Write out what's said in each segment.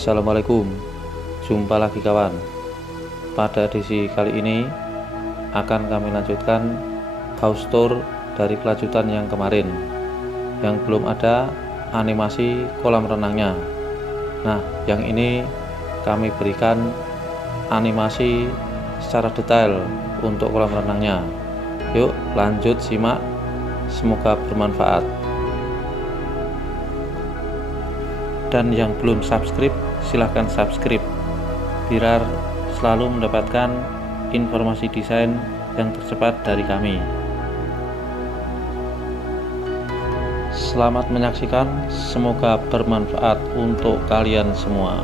Assalamualaikum, jumpa lagi kawan. Pada edisi kali ini akan kami lanjutkan house tour dari kelanjutan yang kemarin yang belum ada animasi kolam renangnya. Nah, yang ini kami berikan animasi secara detail untuk kolam renangnya. Yuk lanjut simak, semoga bermanfaat. Dan yang belum subscribe, silahkan subscribe biar selalu mendapatkan informasi desain yang tercepat dari kami. Selamat menyaksikan, semoga bermanfaat untuk kalian semua.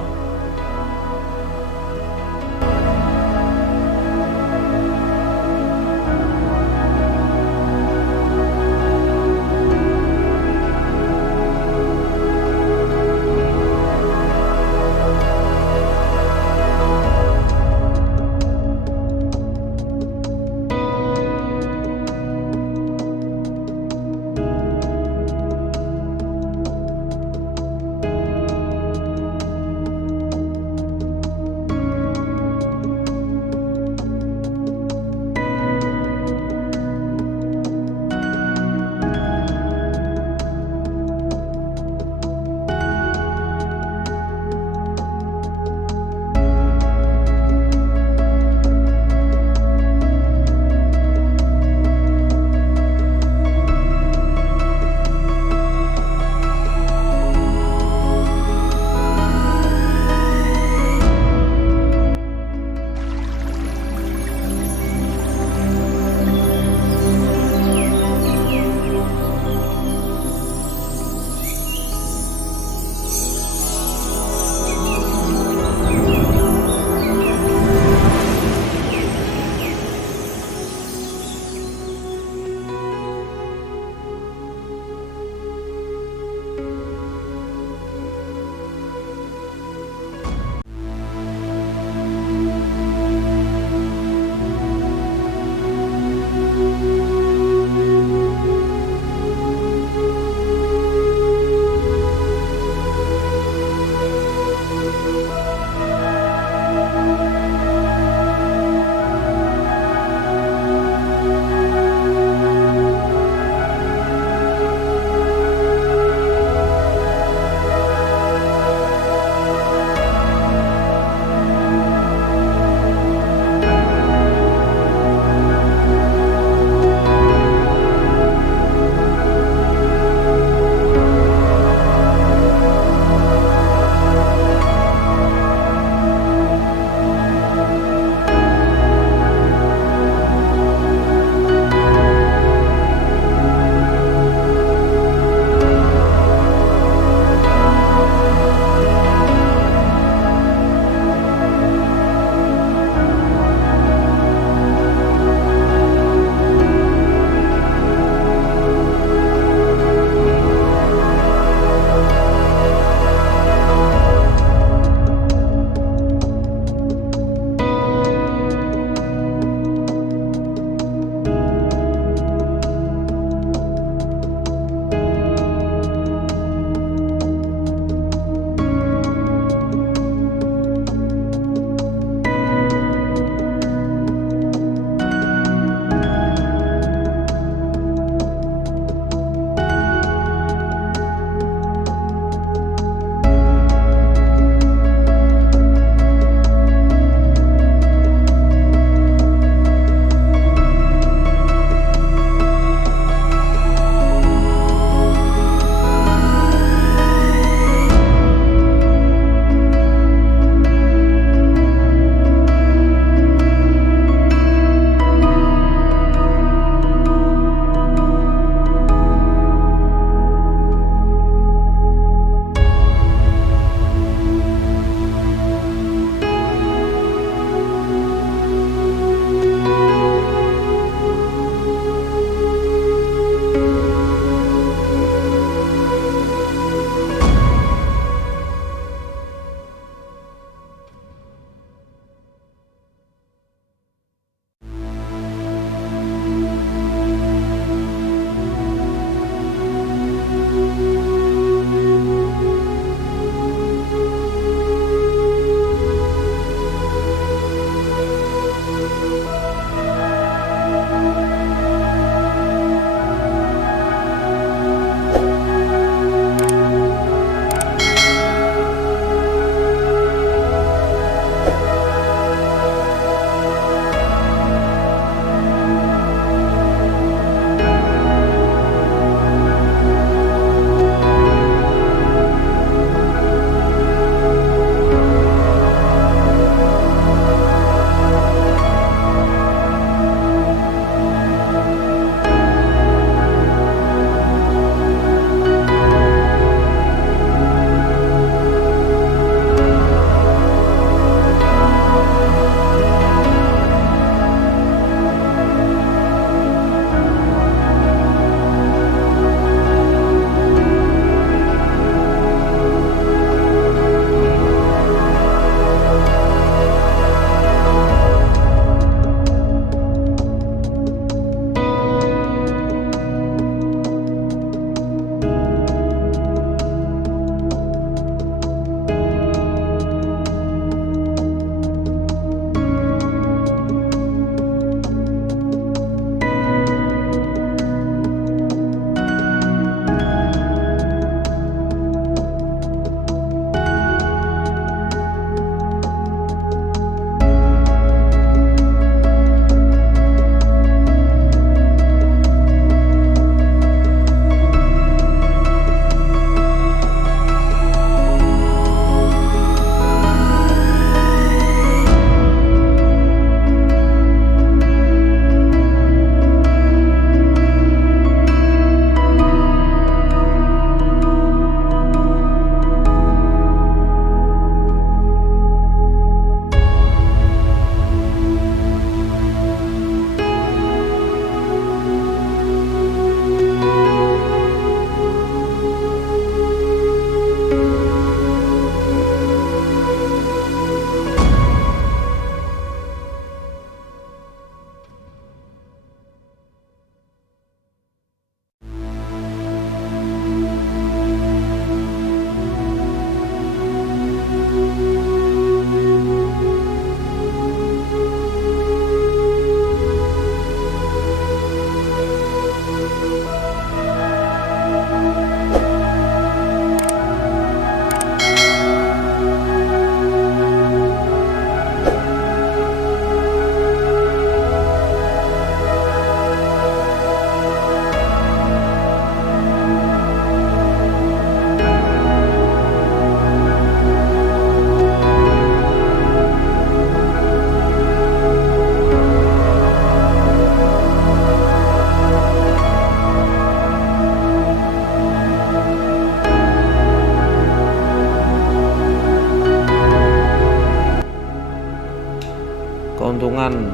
keuntungan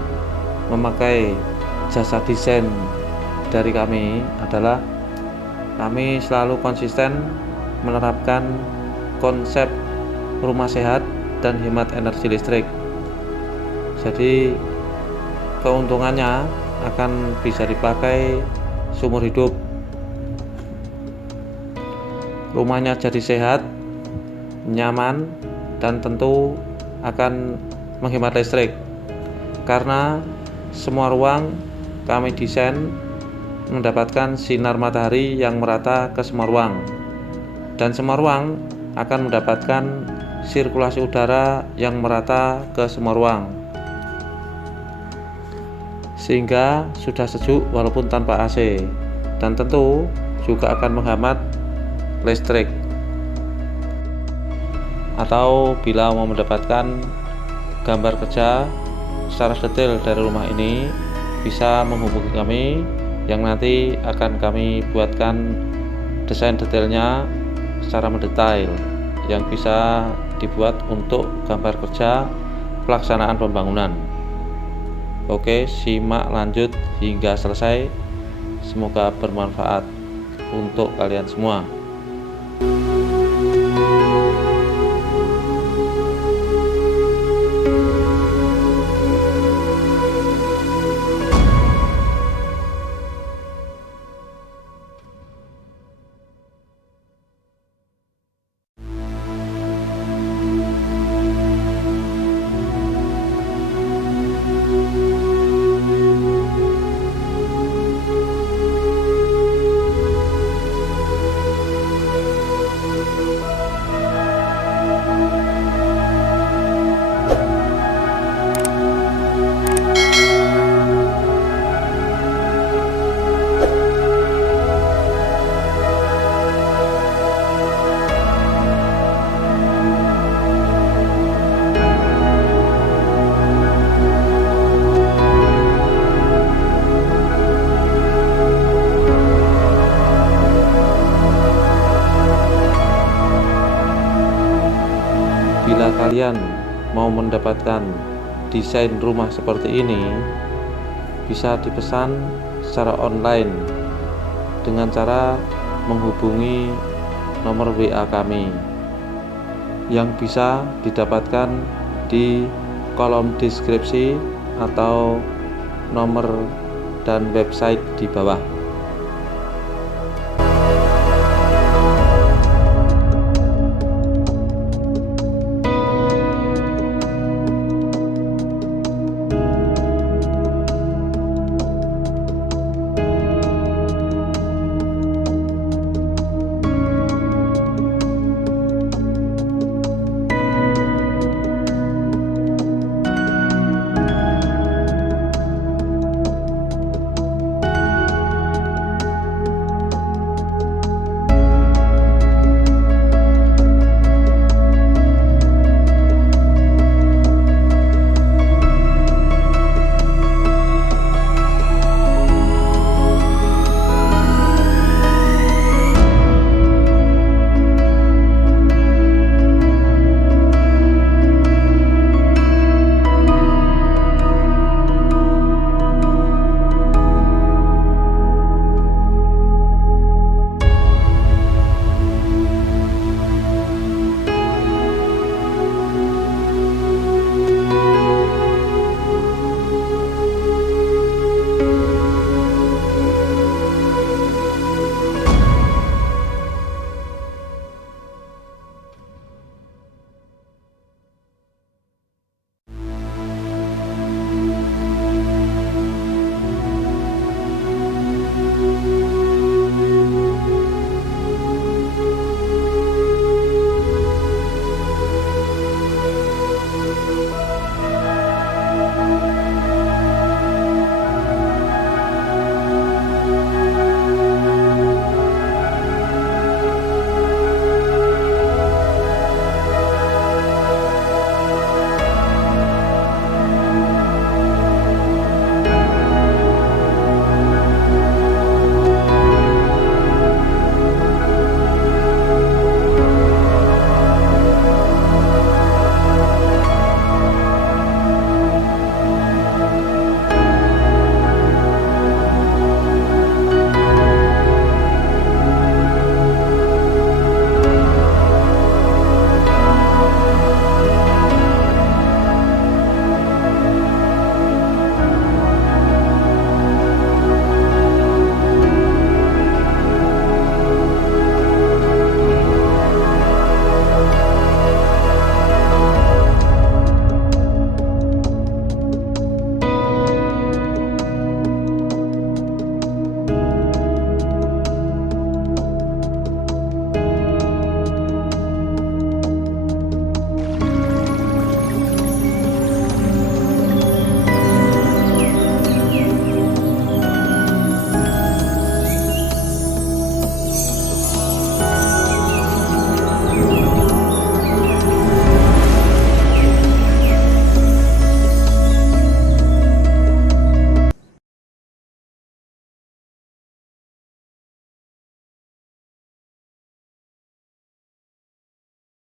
memakai jasa desain dari kami adalah kami selalu konsisten menerapkan konsep rumah sehat dan hemat energi listrik. Jadi keuntungannya akan bisa dipakai seumur hidup. Rumahnya jadi sehat, nyaman, dan tentu akan menghemat listrik karena semua ruang kami desain mendapatkan sinar matahari yang merata ke semua ruang, dan semua ruang akan mendapatkan sirkulasi udara yang merata ke semua ruang, sehingga sudah sejuk walaupun tanpa AC, dan tentu juga akan menghemat listrik. Atau bila mau mendapatkan gambar kerja secara detail dari rumah ini, bisa menghubungi kami yang nanti akan kami buatkan desain detailnya secara mendetail yang bisa dibuat untuk gambar kerja pelaksanaan pembangunan. Oke, simak lanjut hingga selesai. Semoga bermanfaat untuk kalian semua. Bila kalian mau mendapatkan desain rumah seperti ini, bisa dipesan secara online dengan cara menghubungi nomor WA kami yang bisa didapatkan di kolom deskripsi atau nomor dan website di bawah.